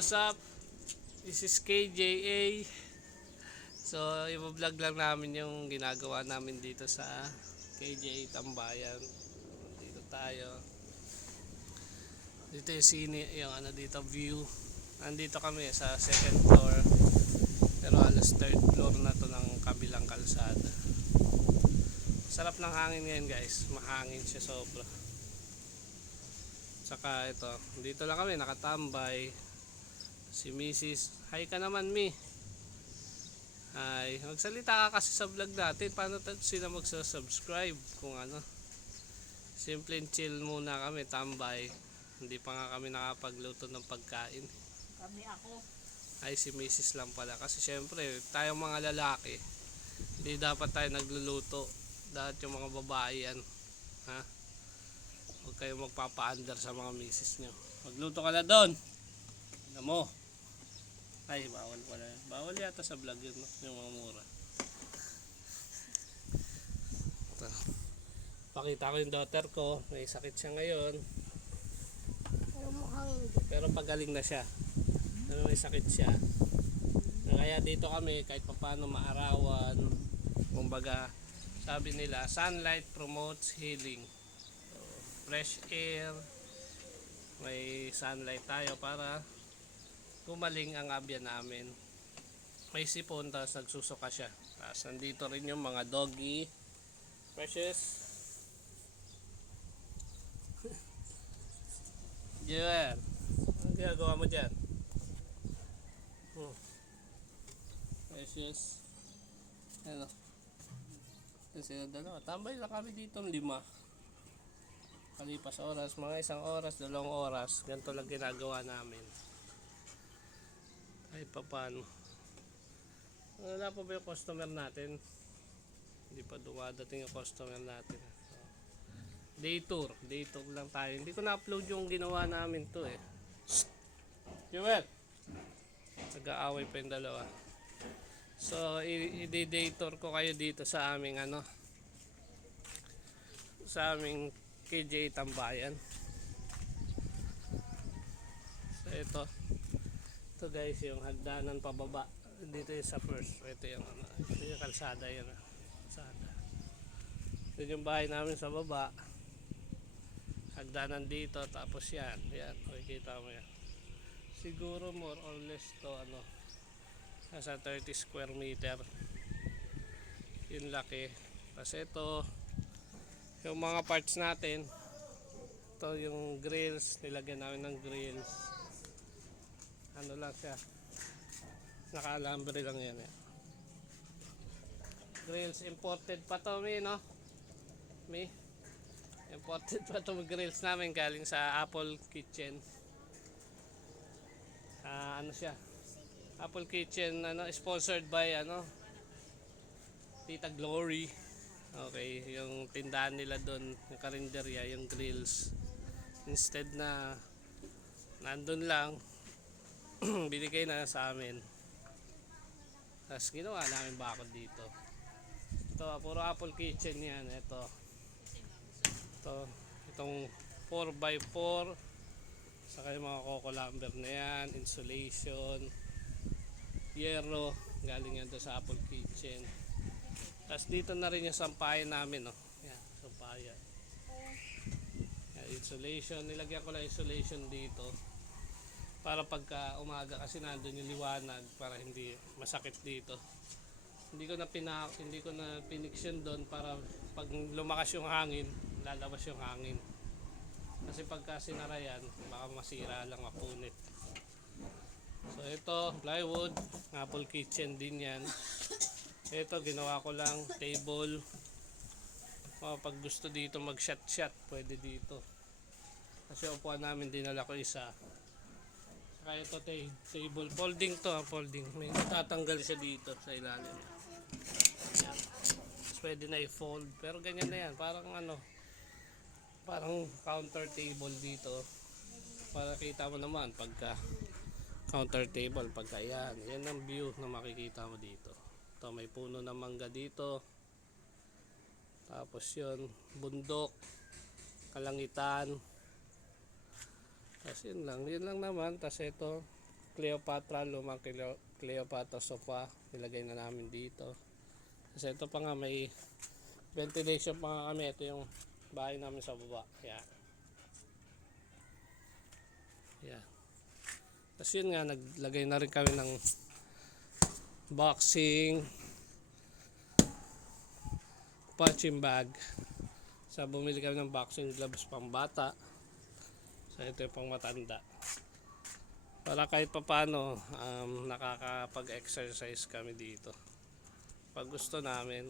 what's up? This is KJA. So, i-vlog lang namin yung ginagawa namin dito sa KJA Tambayan. Dito tayo. Dito yung scene, yung ano dito, view. Nandito kami sa second floor. Pero alas third floor na to ng kabilang kalsada. Sarap ng hangin ngayon guys. Mahangin siya sobra. Saka ito, dito lang kami nakatambay. Si Mrs. Hi ka naman, Mi. Hi. Magsalita ka kasi sa vlog natin. Paano sila magsa-subscribe kung ano. Simple and chill muna kami, tambay. Hindi pa nga kami nakapagluto ng pagkain. Kami ako. Ay, si Mrs. lang pala. Kasi syempre, tayong mga lalaki, hindi dapat tayo nagluluto. Dapat yung mga babae yan. Ha? Huwag kayo magpapa-under sa mga misis nyo. Magluto ka na doon. Alam mo. Ay, bawal pala. Bawal yata sa vlog yun, no? yung mga mura. Ito. Pakita ko yung daughter ko. May sakit siya ngayon. Pero mukhang hindi. Pero pagaling na siya. Pero may sakit siya. Kaya dito kami kahit paano maarawan. Kumbaga, sabi nila, sunlight promotes healing. So, fresh air. May sunlight tayo para gumaling ang abya namin. May sipon, tapos nagsusuka siya. Tapos nandito rin yung mga doggy. Precious. Joel, ano ginagawa mo dyan? Hmm. Precious. Ano? Kasi dalawa. Tambay lang kami dito ng lima. Kalipas oras, mga isang oras, dalawang oras. Ganito lang ginagawa namin. Kahit pa paano. Wala pa ba yung customer natin? Hindi pa dumadating yung customer natin. So, day tour. Day tour lang tayo. Hindi ko na-upload yung ginawa namin to eh. Joel! Nag-aaway pa yung dalawa. So, i-day tour ko kayo dito sa aming ano sa aming KJ Tambayan. So, ito. Ito guys, yung hagdanan pababa. Dito yung sa first. Ito yung, ano, ito yung kalsada yun. ah. Kalsada. Ito yung bahay namin sa baba. Hagdanan dito. Tapos yan. Yan. Makikita mo yan. Siguro more or less to ano nasa 30 square meter yung laki tapos ito yung mga parts natin ito yung grills nilagyan namin ng grills ano lang siya. Naka-alambre lang yan eh. grills imported pa to mi no? Mi imported pa to grills namin galing sa Apple Kitchen. Ah, ano siya? Apple Kitchen ano sponsored by ano Tita Glory. Okay yung tindahan nila doon yung karinderya yung grills. Instead na nandun lang binigay na sa amin. Tapos ginawa namin bakod dito. Ito puro Apple Kitchen yan. Ito. Ito itong 4x4 saka yung mga coco lumber na yan insulation yero galing yan doon sa Apple Kitchen. Tapos dito na rin yung sampayan namin no? Yan sampayan. Yan, insulation. Nilagyan ko lang insulation dito para pagka umaga kasi nandun yung liwanag para hindi masakit dito. Hindi ko na pina hindi ko na piniksyon doon para pag lumakas yung hangin lalabas yung hangin. Kasi pagka sinara yan baka masira lang mapunit. So ito plywood apple kitchen din yan. Ito ginawa ko lang table. Oh, pag gusto dito mag shot shot pwede dito. Kasi upuan namin dinala ko isa ito ta- table. Folding to ah, folding. May tatanggal siya dito sa ilalim. Pwede na i-fold. Pero ganyan na yan. Parang ano parang counter table dito. Para kita mo naman pagka counter table pagka yan. Yan ang view na makikita mo dito. Ito may puno ng mangga dito. Tapos yun bundok kalangitan tapos yun lang yun lang naman tapos ito Cleopatra, lumang Cleo- Cleopatra sofa, nilagay na namin dito. Kasi ito pa nga may ventilation pa nga kami. Ito yung bahay namin sa baba. Yan. Yan. Tapos yun nga, naglagay na rin kami ng boxing punching bag. Sa bumili kami ng boxing gloves pang bata. Ito yung pang matanda. Para kahit papano um, nakakapag-exercise kami dito. Pag gusto namin.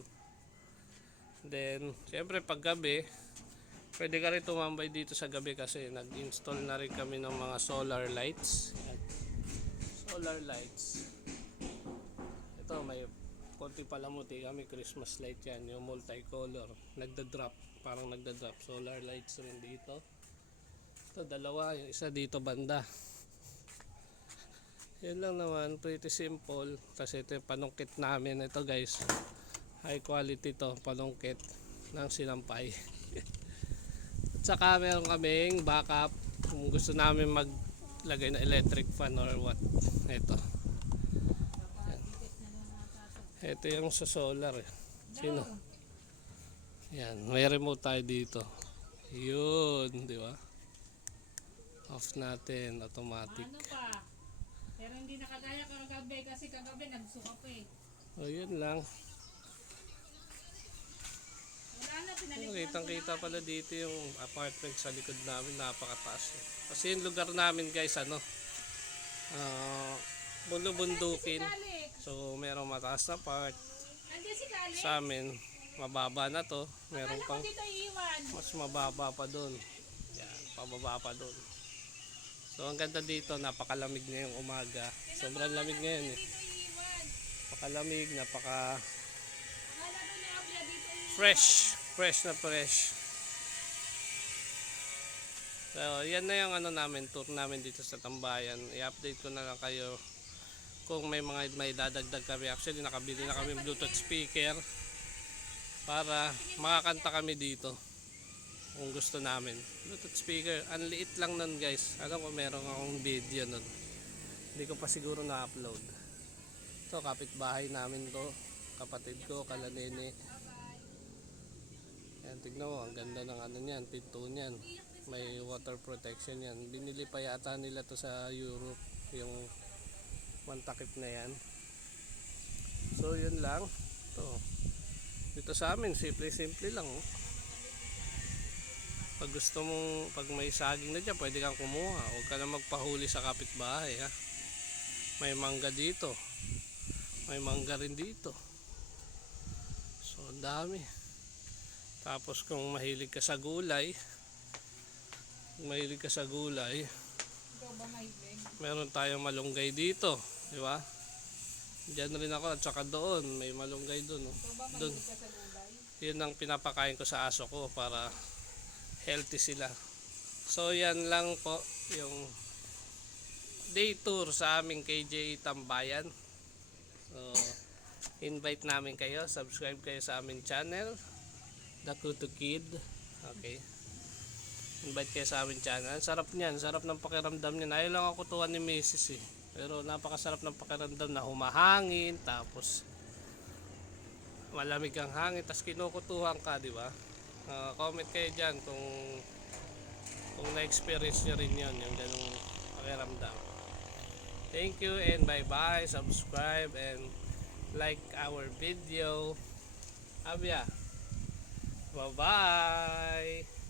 Then, syempre pag gabi, pwede ka rin tumambay dito sa gabi kasi nag-install na rin kami ng mga solar lights. Yan. Solar lights. Ito may konti palamuti kami Christmas light yan yung multicolor nagda-drop parang nagda-drop solar lights rin dito ito dalawa yung isa dito banda yan lang naman pretty simple kasi ito yung panungkit namin ito guys high quality to panungkit ng sinampay at saka meron kaming backup kung gusto namin maglagay ng electric fan or what ito ito yung sa solar eh. Sino? Yan, may remote tayo dito. Yun, di ba? Off natin, automatic. Ano pa? Pero hindi nakagaya kagabi kasi kagabi nagsuka pa eh. O yun lang. Kitang kita pala dito yung apartment sa likod namin, napakataas. eh. Kasi yung lugar namin guys, ano, ah, bulubundukin. So, merong mataas na part. Sa amin, mababa na to. Meron pang mas mababa pa doon. Yan, pababa pa doon. So ang ganda dito, napakalamig ngayong umaga. Sobrang lamig ngayon eh. Napakalamig, napaka fresh. Fresh na fresh. So, yan na yung ano namin, tour namin dito sa Tambayan. I-update ko na lang kayo kung may mga may dadagdag kami. Actually, nakabili na kami Bluetooth speaker para makakanta kami dito kung gusto namin. Bluetooth speaker, ang liit lang nun guys. Alam ko meron akong video nun. Hindi ko pa siguro na-upload. Ito, kapitbahay namin to. Kapatid ko, kalanene. Yan, tignan mo, ang ganda ng ano niyan, pinto niyan. May water protection yan. Binili pa yata nila to sa Europe, yung mantakip na yan. So, yun lang. Ito. Dito sa amin, simple-simple lang. Oh. Pag gusto mong, pag may saging na dyan, pwede kang kumuha. Huwag ka na magpahuli sa kapitbahay, ha. May mangga dito. May mangga rin dito. So, ang dami. Tapos kung mahilig ka sa gulay, kung mahilig ka sa gulay, meron tayong malunggay dito, di ba? Diyan rin ako at saka doon, may malunggay doon. Oh. Doon. Yun ang pinapakain ko sa aso ko para healthy sila. So yan lang po yung day tour sa aming KJ Tambayan. So invite namin kayo, subscribe kayo sa aming channel, The Kutu Kid. Okay. Invite kayo sa aming channel. Sarap niyan, sarap ng pakiramdam niyan. Ayaw lang ako tuwan ni Mrs. eh. Pero napakasarap ng pakiramdam na humahangin, tapos malamig ang hangin tapos kinukutuhan ka di ba Ah, comment kayo dyan kung kung na-experience nyo rin yun yung ganung pakiramdam. Thank you and bye bye subscribe and like our video. Abya. Bye bye